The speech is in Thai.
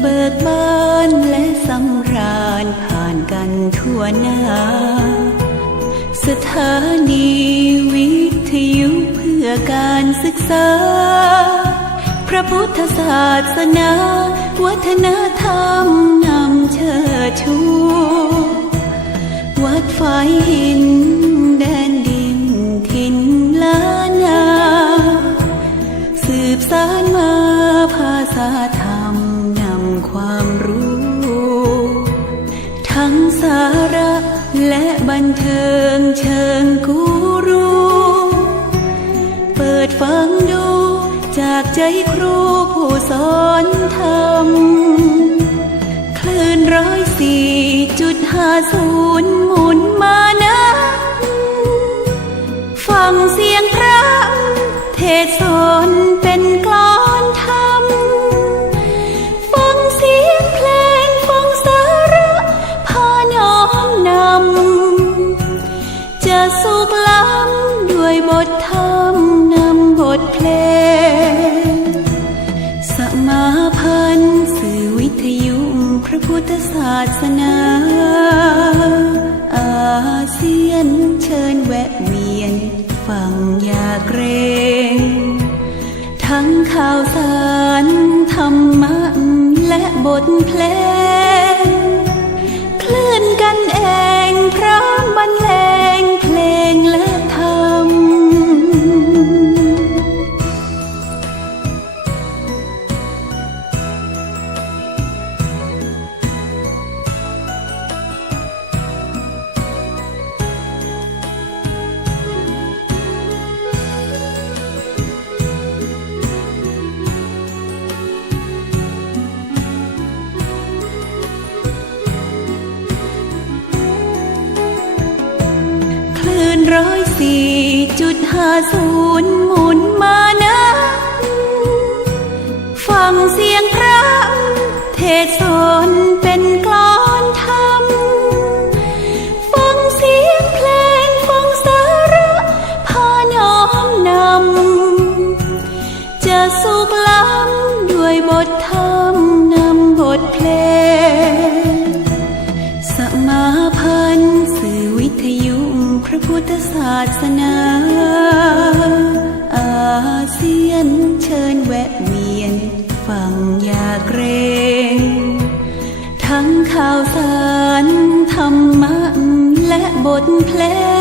เบิกบานและสำราญผ่านกันทั่วหน้าสถานีวิทยุเพื่อการศึกษาพระพุทธศาสนาวัฒนธรรมนำเชิดชูวัดฝายหินแดนดินถิ่นล้านนาสืบสานมาภาษาธรรมนำความรู้ทั้งสาระและบันเทิงเชิงกูรูเปิดฟังดูจากใจครูผู้สอนธรรมคลื่น104.50หมุนมานะฟังเสียงพระเทศสอนเป็นกลอนธรรมฟังเสียงเพลงฟังสาระพาน้อมนำจะสุขล้ำด้วยบทธรรมนำบทเพลงสมาพันธ์สื่อวิทยุพระพุทธศาสนาอาเซียนเชิญแวะเวียนฟังอย่าเกรงทั้งข่าวสารธรรมะและบทเพลงคลื่นกันเองพร้อมบรรเลงเพลงและธรรม104.50หมุนมานะฟังเสียงพระเทศสอนเป็นกลอนธรรมฟังเสียงเพลงฟังสาระพาน้อมนำจะสุขล้ำด้วยบทธรรมนำบทเพลงสมาพันธ์สื่อวิทยุพระพุทธศาสนาอาเซียนเชิญแวะเวียนฟังอย่าเกรงทั้งข่าวสารธรรมะและบทเพลง